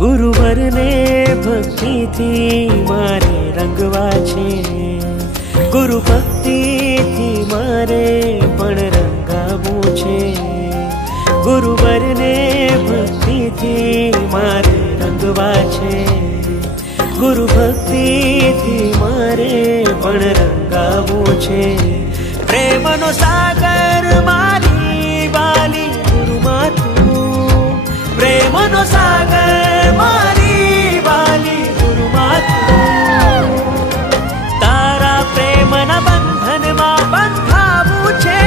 ગુરુવરને ભક્તિથી મારે રંગવા છે, ગુરુ ભક્તિથી મારે પણ રંગાવું છે. ગુરુવરને ભક્તિથી મારે રંગવા છે, ગુરુ ભક્તિથી મારે પણ રંગાવું છે. પ્રેમનો સાગર મારી વાલી ગુરુમાં તું, પ્રેમનો સાગર મારી વાલી ગુરુમાં તું. તારા પ્રેમના બંધનમાં બંધાવું છે.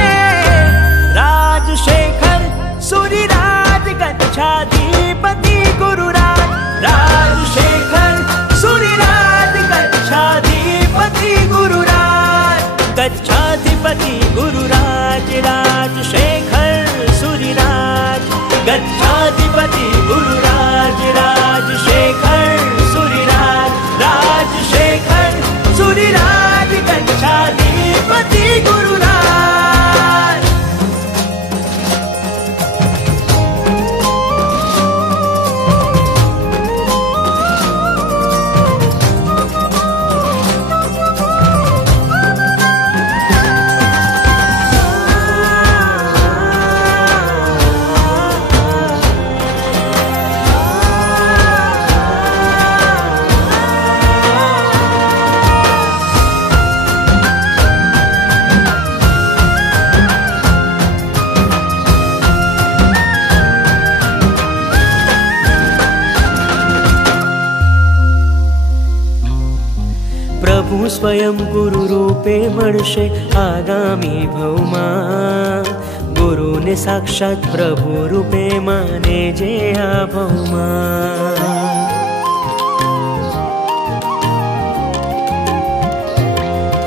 રાજશેખર સુરીરાજ ગચ્છાધિપતિ ગુરુરાજ, રાજશેખર સુરીરાજ ગચ્છાધિપતિ ગુરુરાજ, ગચ્છાધિપતિ ગુરુરાજ, રાજશેખર સુરીરાજ, ગચ્છાધિપતિ ગુરુરાજ, રાજશેખર સુરીરાજ, રાજશેખર સુરીરાજ, ગચ્છાધિપતિ ગુરુરાજ. પ્રભુ સ્વયં ગુરુ રૂપે મળશે આગામી ભવમાં. ગુરુને સાક્ષાત પ્રભુ રૂપે માને જે આ ભવમાં.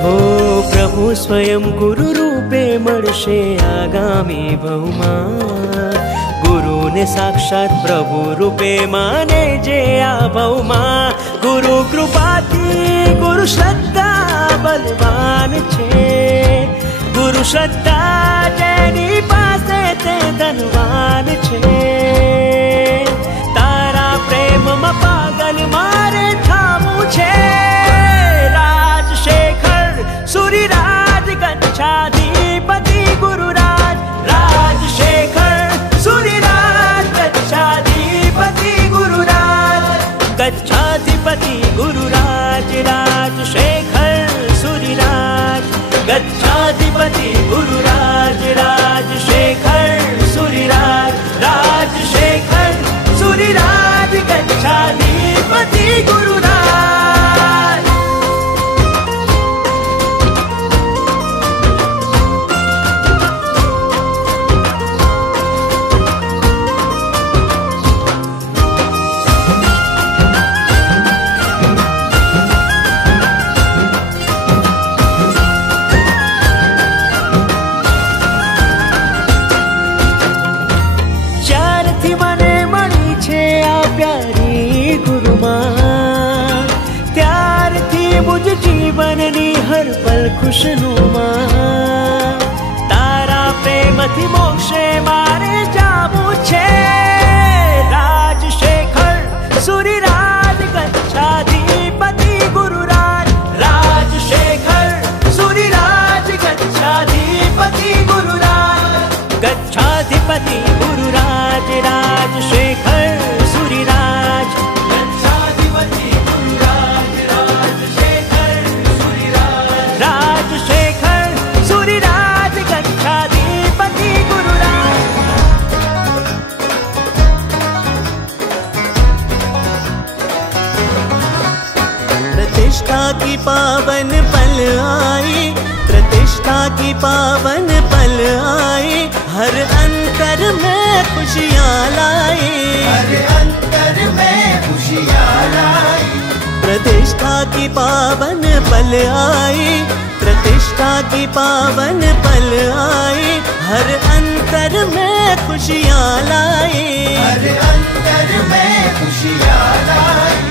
હો પ્રભુ સ્વયં ગુરુ રૂપે મળશે આગામી ભવમાં. ગુરુને સાક્ષાત પ્રભુ રૂપે માને જે આ ભવમાં. ગુરુ કૃપાથી ગુરુ શ્રદ્ધા બલવાન છે, ગુરુ શ્રદ્ધા જેની પાસે તે ધનવાન છે. તારા પ્રેમમાં પાગલ મારે થામું છે. રાજશેખર સુરીરાજ ગચ્છાધિપતિ ગુરુરાજ, રાજશેખર સુરીરાજ ગચ્છાધિપતિ ગુરુરાજ, ગચ્છાધિપતિ ગુરુરાજ, રાજશેખર સુરીરાજ, ગચ્છાધિપતિ ગુરુરાજ, રાજશેખર સુરીરાજ, રાજશેખર સુરીરાજ, ગચ્છાધિપતિ ગુરુરાજ. ત્યારથી મુજ જીવનની હર પલ ખુશનુમા. તારા પ્રેમથી મોક્ષે મારે જાવું છે. રાજશેખર સુરીરાજ ગચ્છાધિપતિ ગુરુરાજ, રાજશેખર સુરીરાજ ગચ્છાધિપતિ ગુરુરાજ, ગચ્છાધિપતિ ગુરુરાજ, રાજશેખર સુરીરાજ, ગચ્છાધિપતિ ગુરુરાજ, રાજશેખર સુરીરાજ, રાજશેખર સુરીરાજ, ગચ્છાધિપતિ ગુરુરાજ. प्रतिष्ठा की पावन पल आई, प्रतिष्ठा की पावन पल आई, हर अंतर में खुशियाँ लाई, हर अंतर में खुशियाँ लाई. प्रतिष्ठा की पावन पल आई, प्रतिष्ठा की पावन पल आई, हर अंतर में खुशियाँ लाई, हर अंतर में खुशियाँ लाई.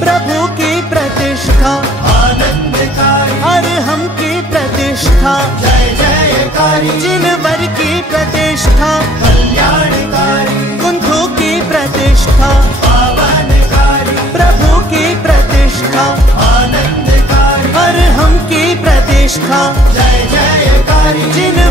प्रभु की प्रतिष्ठा आनंदकारी, हर हम की प्रतिष्ठा जय जयकारी. जिनवर की प्रतिष्ठा कल्याणकारी, कुंथु की प्रतिष्ठा, प्रभु की प्रतिष्ठा, हर हम की प्रतिष्ठा, जय जयकारी। जिन